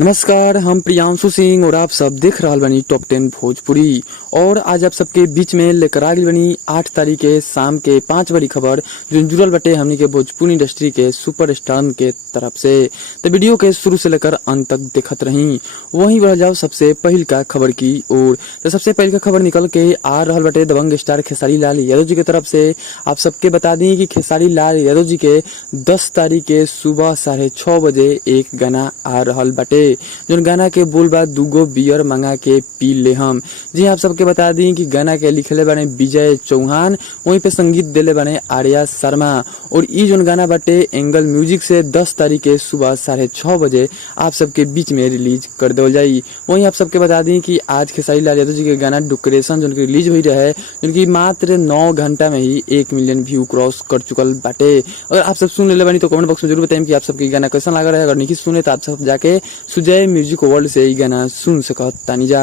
नमस्कार, हम प्रियांशु सिंह और आप सब देख रहा बनी टॉप 10 भोजपुरी। और आज आप सबके बीच में लेकर आ गई बनी 8 तारीख के शाम के 5 बड़ी खबर जो जुड़ल बटे हमनी के भोजपुरी इंडस्ट्री के सुपरस्टार के तरफ से। तो वीडियो के शुरू से लेकर अंत तक देखत रही। वहीं बढ़ जाओ सबसे पहल का खबर की ओर। तो सबसे पहल का खबर निकल के आ रहा बटे दबंग स्टार खेसारी लाल यादव जी की तरफ से। आप सबके बता दी कि खेसारी लाल यादव जी के 10 तारीख के सुबह 6:30 बजे एक गाना आ रहा बटे जो गाना के बोल बा दूगो बियर मंगा के पी ले हम। जी आप सबके बता दी कि गाना के लिखले बने विजय चौहान, वहीं पे संगीत दिले बने आर्या शर्मा। और ई जो गाना बाटे एंगल म्यूजिक से 10 तारीख के सुबह 6:30 बजे आप सबके बीच में रिलीज कर दो जाई। वहीं आप सबके बता दी कि आज खेसारी लाल यादव जी के गाना डुक्रेशन जो रिलीज हुई रहे जो मात्र 9 घंटा में ही 1 मिलियन व्यू क्रॉस कर चुकल बाटे। अगर आप सब सुन ले बनी तो कमेंट बॉक्स में जरूर बताएं कि आप सबके गाना कैसा लगा रहा है। अगर नहीं सुने तो आप सब जाके सुजय म्यूजिक वर्ल्ड से ही गाना सुन सकत तानी जा।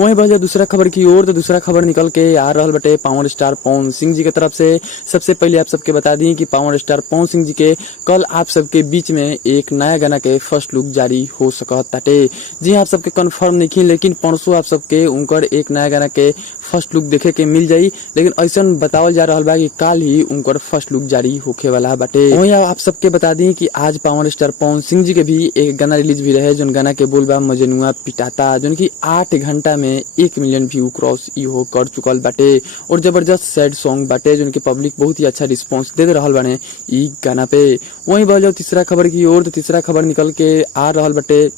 वहीं बढ़ दूसरा खबर की ओर। तो दूसरा खबर निकल के आ रहा बटे पावर स्टार पवन सिंह जी की तरफ से। सबसे पहले आप सबके बता दी कि पावर स्टार पवन सिंह जी के कल आप सबके बीच में एक नया गाना के फर्स्ट लुक जारी हो सकत ताटे। जी आप सबके कंफर्म नहीं, लेकिन परसों आप सबके उनकर एक नया गाना के फर्स्ट लुक देखे के मिल जाई। लेकिन ऐसा बतावल जा रहा बा कि कल ही उनकर फर्स्ट लुक जारी होखे वाला बाटे। वहीं आप सबके बता दी कि आज पावर स्टार पवन सिंह जी के भी एक गाना रिलीज भी रहे जो गाना के बोलबा मजनुआ पिटाता जो कि 8 घंटा में 1 मिलियन व्यू क्रॉस इहो कर चुकल बाटे। और जबरदस्त सैड सॉन्ग बाटे जो पब्लिक बहुत ही अच्छा रिस्पांस दे रहा बाने ई गाना पे। वहीं बढ़ जाओ तीसरा खबर की ओर। तो तीसरा खबर निकल के आ रहा बटे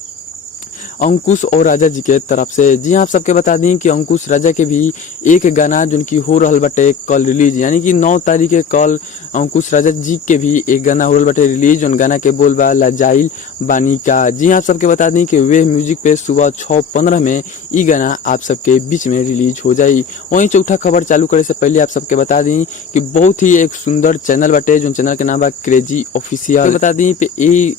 अंकुश और राजा जी के तरफ से। जी आप सबके बता दी कि अंकुश राजा के भी एक गाना जो की हो रहा बटे कल रिलीज, यानी कि 9 तारीख के कल अंकुश राजा जी के भी एक गाना हो रहा बटे रिलीज जो गाना के बोल बा लाजाइल बानी का। जी आप सबके बता दी कि वे म्यूजिक पे सुबह 6:15 में ई गाना आप सबके बीच में रिलीज हो जाई। वहीं चौथा खबर चालू करे से पहले आप सबके बता दी कि बहुत ही एक सुंदर चैनल बटे जो चैनल के नाम बा क्रेजी ऑफिशियल। बता दी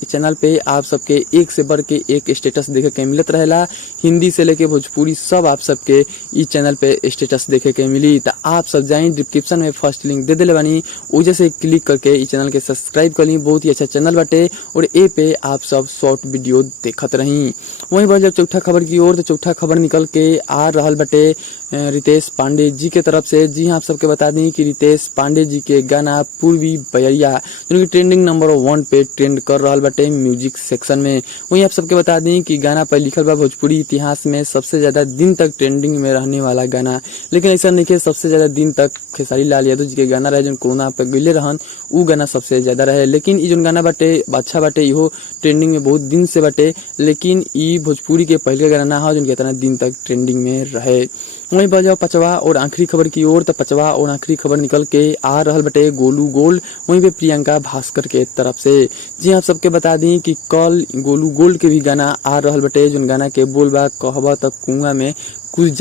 चैनल पे आप सबके एक से बढ़ के एक स्टेटस देखे के मिलत रहेला। हिंदी से लेके भोजपुरी सब आप सबके ई चैनल पे स्टेटस देखे के मिली। तो आप सब जाए डिस्क्रिप्शन में फर्स्ट लिंक दे दिले बानी, वजह से क्लिक करके ई चैनल के सब्सक्राइब कर ली। बहुत ही अच्छा चैनल बाटे और ए पे आप सब शॉर्ट वीडियो देखत रही। वहीं बढ़ जब चौथा खबर की ओर। तो चौथा खबर निकल के आ रहा बटे रितेश पांडे जी के तरफ से। जी आप सबके बता दी कि रितेश पांडे जी के गाना पूर्वी बयरिया जो कि ट्रेंडिंग नंबर 1 पे ट्रेंड कर रहा बटे म्यूजिक सेक्शन में। वहीं आप सबके बता दी कि गाना पर लिखल बा भोजपुरी इतिहास में सबसे ज्यादा दिन तक ट्रेंडिंग में रहने वाला गाना। लेकिन ऐसा नहीं है, सबसे ज्यादा दिन तक खेसारी लाल यादव जी के गाना रहे जो कोरोना पे गईले रहन उ गाना सबसे ज्यादा रहे। लेकिन ई जो गाना बाटे अच्छा बाटे, इहो ट्रेंडिंग में बहुत दिन से बाटे। लेकिन ई भोजपुरी के पहले गाना ना हो जो इतना दिन तक ट्रेंडिंग में रहे। वहीं बढ़ जाओ पांचवा और आखिरी खबर की ओर। तो पांचवा और आखिरी खबर निकल के आ रहा बटे गोलू गोल्ड, वहीं पे प्रियंका भास्कर के तरफ से। जी आप सबके बता दी कि कल गोलू गोल्ड के भी गाना आ रहा बटे जो गाना के बोल बा कहबा तक कुआं में कूद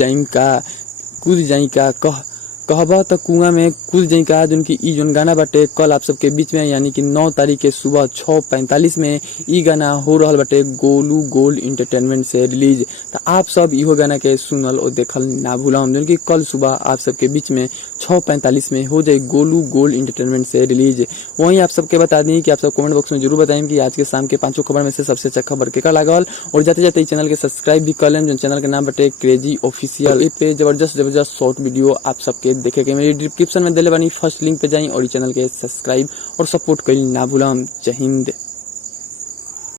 जाई का कहबा तक कुआं में कूद जाई का जो ई जो गाना बाटे कल आप सबके बीच में, यानी कि 9 तारीख के सुबह 6:45 में ई गाना हो रहा बटे गोलू गोल्ड इंटरटेनमेंट से रिलीज। तो आप सब इहो गाना के सुनल और देखल ना भूलम जो कि कल सुबह आप सबके बीच में 6:45 में हो जाए गोलू गोल्ड इंटरटेनमेंट से रिलीज। वहीं आप सबके बता दी कि आप सब कमेंट बॉक्स में जरूर बताएं कि आज के शाम के 5 खबर में से सबसे अच्छा खबर के लागल। और जाते जाते चैनल के सब्सक्राइब भी कर लें जो चैनल के नाम बटे क्रेजी ऑफिशियल। पे जबरदस्त शॉर्ट वीडियो आप सबके देखे के मेरी डिस्क्रिप्शन में दिले बानी, फर्स्ट लिंक पे जाई और चैनल के सब्सक्राइब और सपोर्ट करी ना भूलम। जय हिंद।